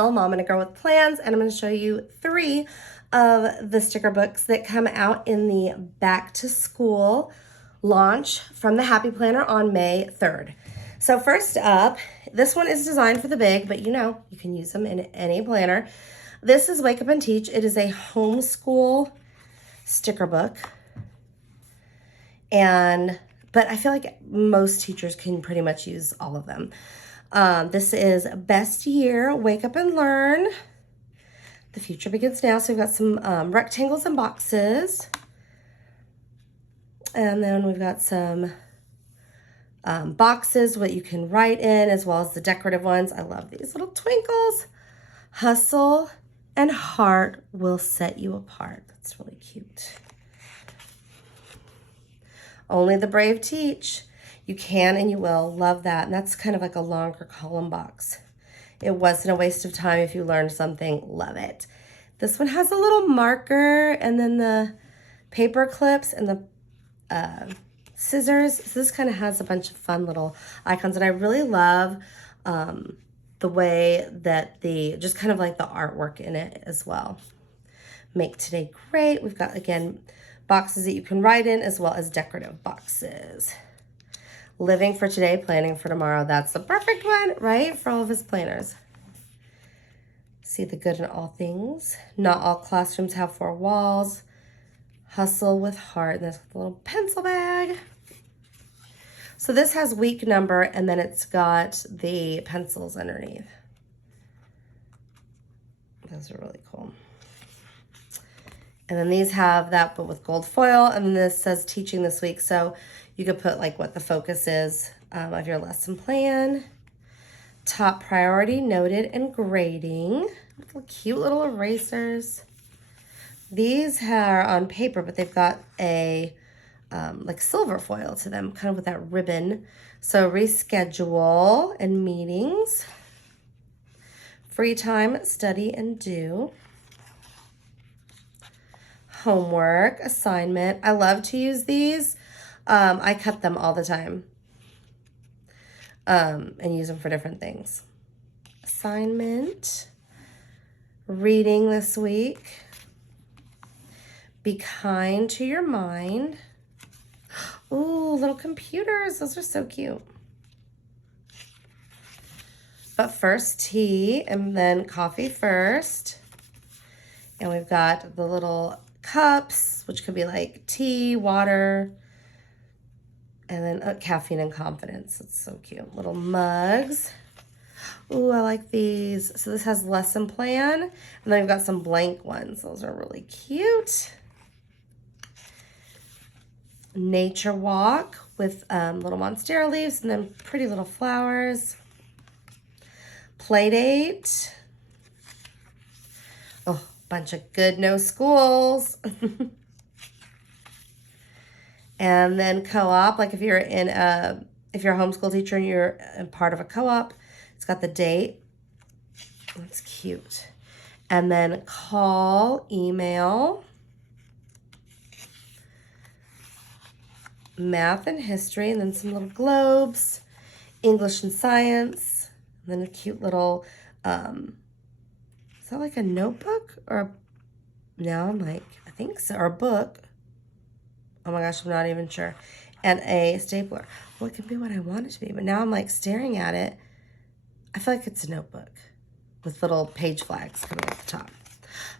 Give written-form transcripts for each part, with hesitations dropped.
Michelle, Mom and a Girl with Plans, and I'm going to show you 3 of the sticker books that come out in the back to school launch from the Happy Planner on May 3rd. So first up, this one is designed for the big, but you know, you can use them in any planner. This is Wake Up and Teach. It is a homeschool sticker book. But I feel like most teachers can pretty much use all of them. This is Best Year, Wake Up and Learn. The future begins now. So we've got some rectangles and boxes. And then we've got some boxes, what you can write in, as well as the decorative ones. I love these little twinkles. Hustle and heart will set you apart. That's really cute. Only the brave teach. You can and you will. Love that. And that's kind of like a longer column box. It wasn't a waste of time if you learned something. Love it. This one has a little marker and then the paper clips and the scissors. So this kind of has a bunch of fun little icons. And I really love the way that just kind of like the artwork in it as well. Make today great. We've got, again, boxes that you can write in as well as decorative boxes. Living for today, planning for tomorrow. That's the perfect one, right? For all of us planners. See the good in all things. Not all classrooms have 4 walls. Hustle with heart. And there's a little pencil bag. So this has week number and then it's got the pencils underneath. Those are really cool. And then these have that, but with gold foil. And then this says teaching this week. So you could put like what the focus is of your lesson plan. Top priority, noted, and grading. Cute little erasers. These are on paper, but they've got a like silver foil to them, kind of with that ribbon. So reschedule and meetings. Free time, study, and do. Homework, assignment. I love to use these. I cut them all the time and use them for different things. Assignment, reading this week. Be kind to your mind. Ooh, little computers. Those are so cute. But first tea and then coffee first. And we've got the little cups, which could be like tea, water, and then caffeine and confidence. It's so cute. Little mugs. Ooh, I like these. So this has lesson plan, and then we've got some blank ones. Those are really cute. Nature walk with little monstera leaves and then pretty little flowers. Play date. Oh, bunch of good no schools. And then co-op, like if you're a homeschool teacher and you're a part of a co-op, it's got the date. That's cute. And then call, email, math and history, and then some little globes, English and science, and then a cute little, is that like a notebook or no, I'm like, I think so, or a book. Oh my gosh, I'm not even sure. And a stapler. Well, it could be what I want it to be, but now I'm like staring at it. I feel like it's a notebook with little page flags coming off the top.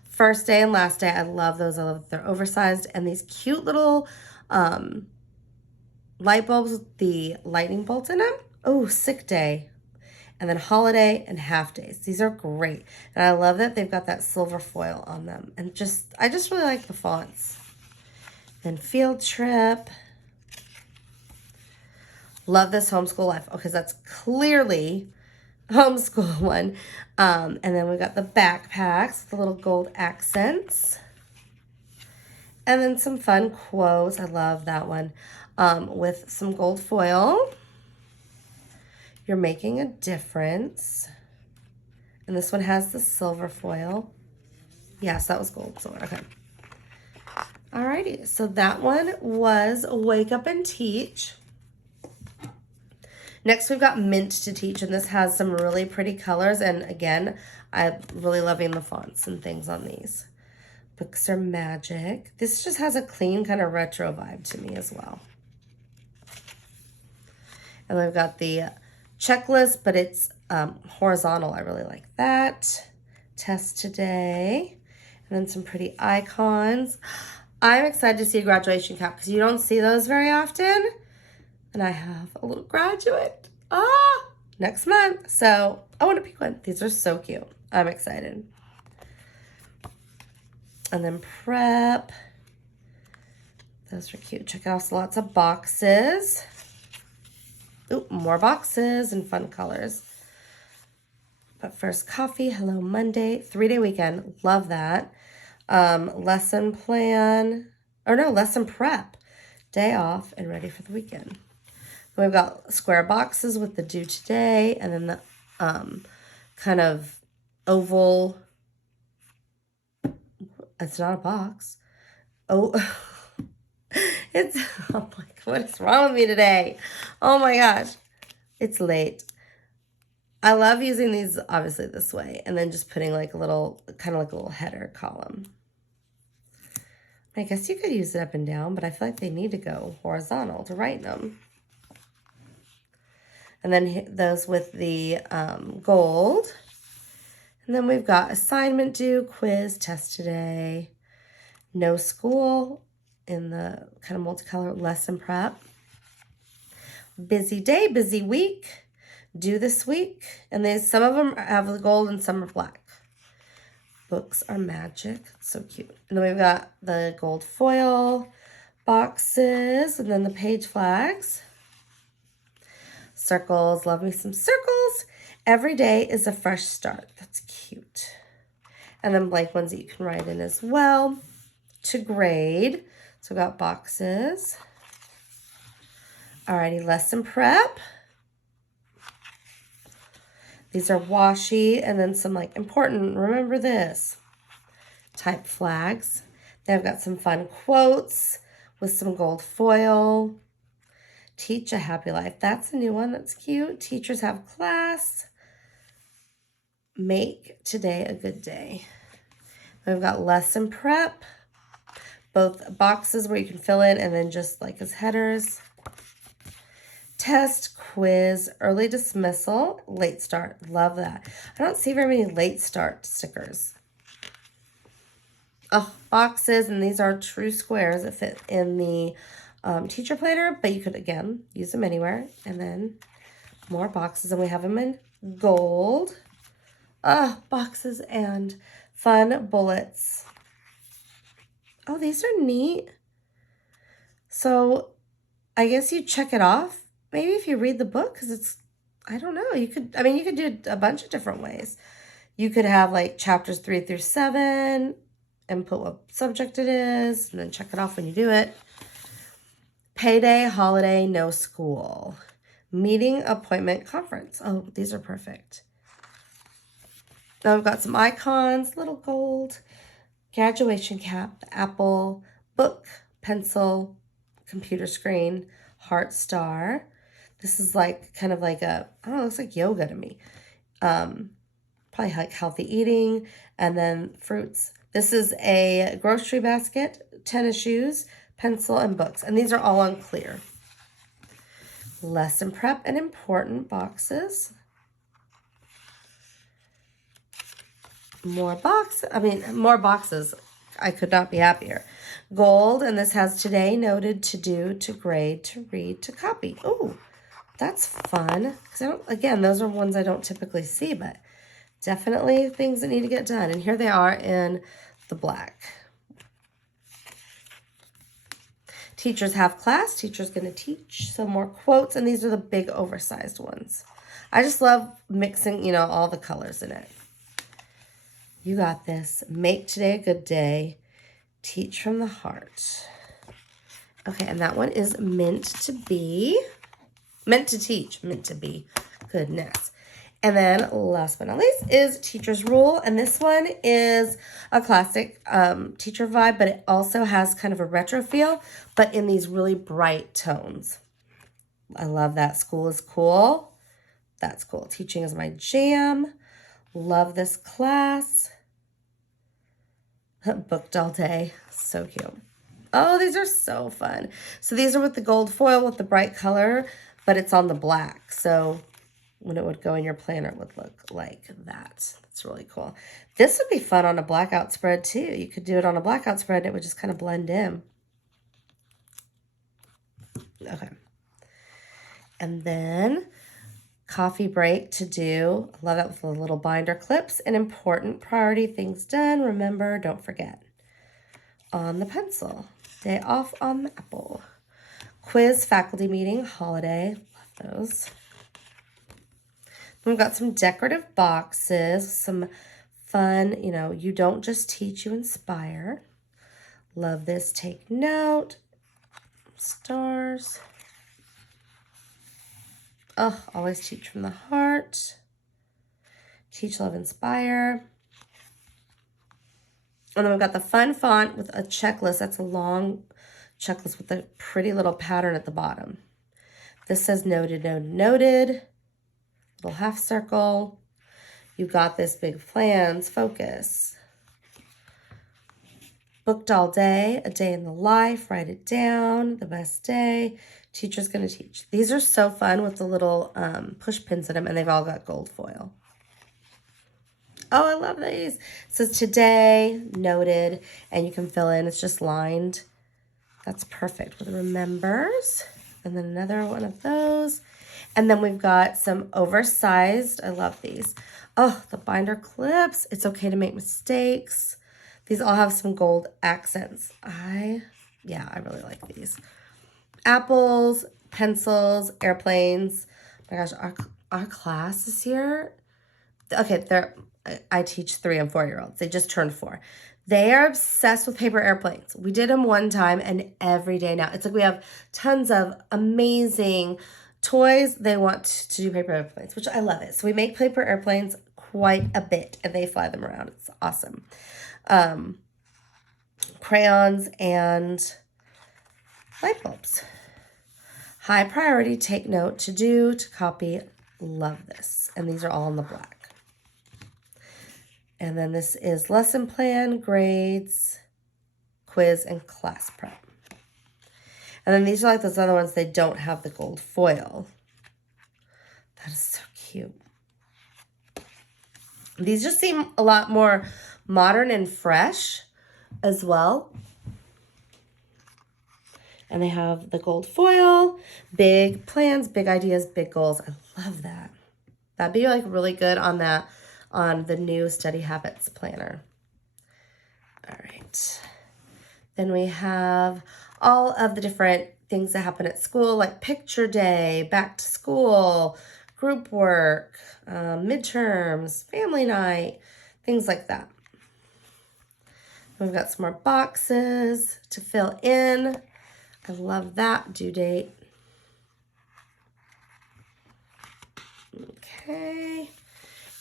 First day and last day, I love those. I love that they're oversized. And these cute little light bulbs with the lightning bolts in them. Oh, sick day. And then holiday and half days. These are great. And I love that they've got that silver foil on them. And I just really like the fonts. Then field trip. Love this homeschool life. Okay, that's clearly homeschool one. And then we've got the backpacks, the little gold accents. And then some fun quotes. I love that one. With some gold foil. You're making a difference. And this one has the silver foil. Yes, that was gold silver. Okay. Alrighty, so that one was Wake Up and Teach. Next, we've got Mint to Teach, and this has some really pretty colors. And again, I'm really loving the fonts and things on these. Books are magic. This just has a clean kind of retro vibe to me as well. And we've got the checklist, but it's horizontal. I really like that. Test today. And then some pretty icons. I'm excited to see a graduation cap because you don't see those very often. And I have a little graduate next month. So I want to pick one. These are so cute. I'm excited. And then prep. Those are cute. Check out lots of boxes. Ooh, more boxes and fun colors. But first, coffee. Hello Monday. 3-day weekend. Love that. Lesson plan. Or no, lesson prep. Day off and ready for the weekend. We've got square boxes with the due today. And then the kind of oval. It's not a box. Oh, it's, I'm like, what is wrong with me today? Oh my gosh, it's late. I love using these obviously this way and then just putting like a little, kind of like a little header column. I guess you could use it up and down, but I feel like they need to go horizontal to write them. And then those with the gold. And then we've got assignment due, quiz, test today, no school in the kind of multicolor lesson prep. Busy day, busy week, due this week. And then some of them have the gold and some are black. Books are magic, so cute. And then we've got the gold foil boxes and then the page flags. Circles, love me some circles. Every day is a fresh start. That's cute. And then blank ones that you can write in as well. To grade. So we've got boxes. Alrighty, lesson prep. These are washi and then some like important, remember this, type flags. Then I've got some fun quotes with some gold foil. Teach a happy life. That's a new one. That's cute. Teachers have class. Make today a good day. We've got lesson prep. Both boxes where you can fill in and then just like as headers. Test, quiz, early dismissal, late start. Love that. I don't see very many late start stickers. Oh, boxes, and these are true squares that fit in the teacher planner, but you could, again, use them anywhere. And then more boxes, and we have them in gold. Boxes and fun bullets. Oh, these are neat. So I guess you check it off. Maybe if you read the book, because it's, I don't know. You could do it a bunch of different ways. You could have like chapters 3 through 7 and put what subject it is and then check it off when you do it. Payday, holiday, no school. Meeting, appointment, conference. Oh, these are perfect. Now we've got some icons, little gold, graduation cap, apple, book, pencil, computer screen, heart star. This is like kind of like a, I don't know, it looks like yoga to me. Probably like healthy eating and then fruits. This is a grocery basket, tennis shoes, pencil, and books. And these are all on clear. Lesson prep and important boxes. More boxes. I could not be happier. Gold, and this has today, noted, to do, to grade, to read, to copy. Oh, that's fun. Because again, those are ones I don't typically see, but definitely things that need to get done. And here they are in the black. Teachers have class. Teacher's going to teach. Some more quotes, and these are the big oversized ones. I just love mixing, all the colors in it. You got this. Make today a good day. Teach from the heart. Okay, and that one is meant to be. Meant to teach. Meant to be. Goodness. And then last but not least is Teacher's Rule. And this one is a classic teacher vibe, but it also has kind of a retro feel, but in these really bright tones. I love that. School is cool. That's cool. Teaching is my jam. Love this class. Booked all day. So cute. Oh, these are so fun. So these are with the gold foil with the bright color, but it's on the black. So when it would go in your planner, it would look like that. That's really cool. This would be fun on a blackout spread too. You could do it on a blackout spread and it would just kind of blend in. Okay. And then coffee break to do. I love that with the little binder clips and important priority things done. Remember, don't forget. On the pencil. Day off on the apple. Quiz, faculty meeting, holiday. Love those. We've got some decorative boxes, some fun, you don't just teach, you inspire. Love this. Take note. Stars. Oh, always teach from the heart. Teach, love, inspire. And then we've got the fun font with a checklist. That's a long checklist with a pretty little pattern at the bottom. This says noted, noted, noted. Little half circle. You've got this big plans, focus. Booked all day, a day in the life, write it down, the best day. Teacher's going to teach. These are so fun with the little push pins in them, and they've all got gold foil. Oh, I love these. It says today, noted, and you can fill in. It's just lined. That's perfect with remembers. And then another one of those. And then we've got some oversized. I love these. Oh, the binder clips. It's okay to make mistakes. These all have some gold accents. I really like these. Apples, pencils, airplanes. Oh my gosh, our class is here. Okay, I teach 3 and 4-year-olds. They just turned 4. They are obsessed with paper airplanes. We did them one time and every day now. It's like we have tons of amazing toys. They want to do paper airplanes, which I love it. So we make paper airplanes quite a bit and they fly them around. It's awesome. Crayons and light bulbs. High priority, take note, to do, to copy. Love this. And these are all in the black. And then this is lesson plan, grades, quiz, and class prep. And then these are like those other ones, they don't have the gold foil. That is so cute. These just seem a lot more modern and fresh as well. And they have the gold foil, big plans, big ideas, big goals. I love that. That'd be like really good on the new Study Habits planner. All right. Then we have all of the different things that happen at school, like picture day, back to school, group work, midterms, family night, things like that. We've got some more boxes to fill in. I love that. Due date. Okay.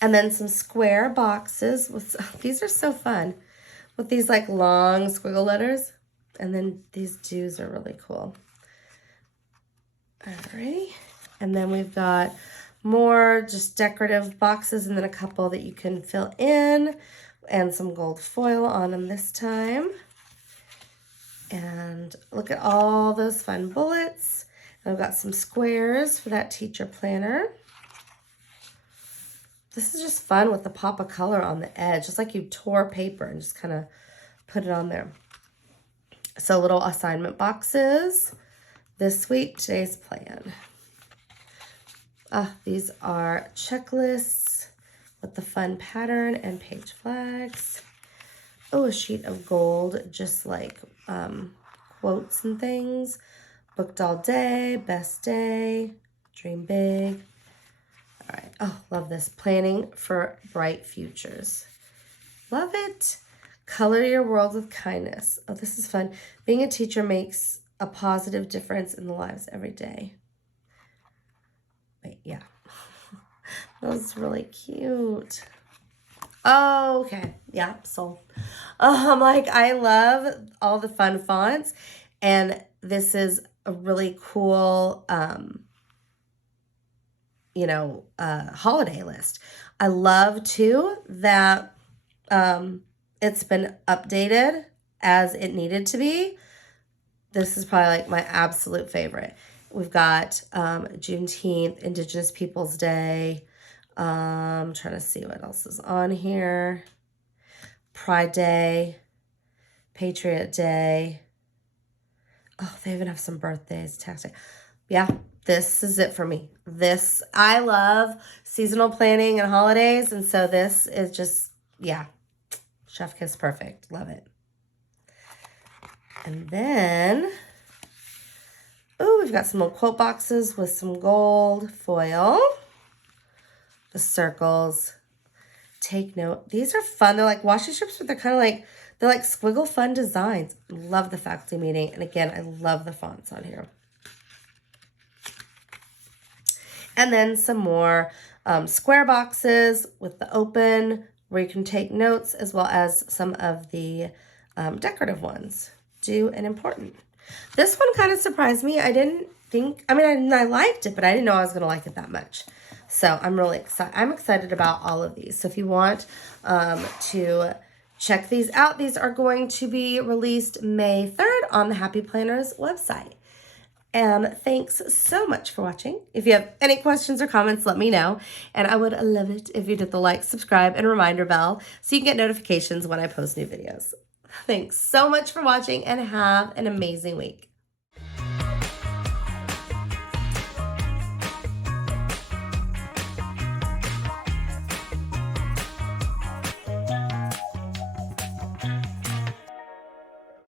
And then some square boxes. These are so fun. With these like long squiggle letters. And then these dues are really cool. Alrighty. And then we've got more just decorative boxes and then a couple that you can fill in. And some gold foil on them this time. And look at all those fun bullets. And I've got some squares for that teacher planner. This is just fun with the pop of color on the edge. Just like you tore paper and just kind of put it on there. So little assignment boxes. This week, today's plan. These are checklists with the fun pattern and page flags. Oh, a sheet of gold, just like quotes and things. Booked all day, best day, dream big. All right. Oh, love this. Planning for bright futures. Love it. Color your world with kindness. Oh, this is fun. Being a teacher makes a positive difference in the lives every day. Wait, yeah. That was really cute. Oh, okay. Yeah, sold. I love all the fun fonts. And this is a really cool holiday list. I love too that it's been updated as it needed to be. This is probably like my absolute favorite. We've got Juneteenth, Indigenous Peoples Day. I'm trying to see what else is on here. Pride Day, Patriot Day. Oh, they even have some birthdays, tax day. Yeah, this is it for me. I love seasonal planning and holidays, and so this is just, yeah, chef kiss perfect. Love it. And then, oh, we've got some little quote boxes with some gold foil. The circles. Take note. These are fun. They're like washi strips, but they're like squiggle fun designs. Love the faculty meeting. And again, I love the fonts on here. And then some more square boxes with the open where you can take notes, as well as some of the decorative ones. Due and important. This one kind of surprised me. I liked it, but I didn't know I was going to like it that much. So I'm really excited. I'm excited about all of these. So if you want to check these out, these are going to be released May 3rd on the Happy Planners website. And thanks so much for watching. If you have any questions or comments, let me know. And I would love it if you did the like, subscribe, and reminder bell so you can get notifications when I post new videos. Thanks so much for watching and have an amazing week.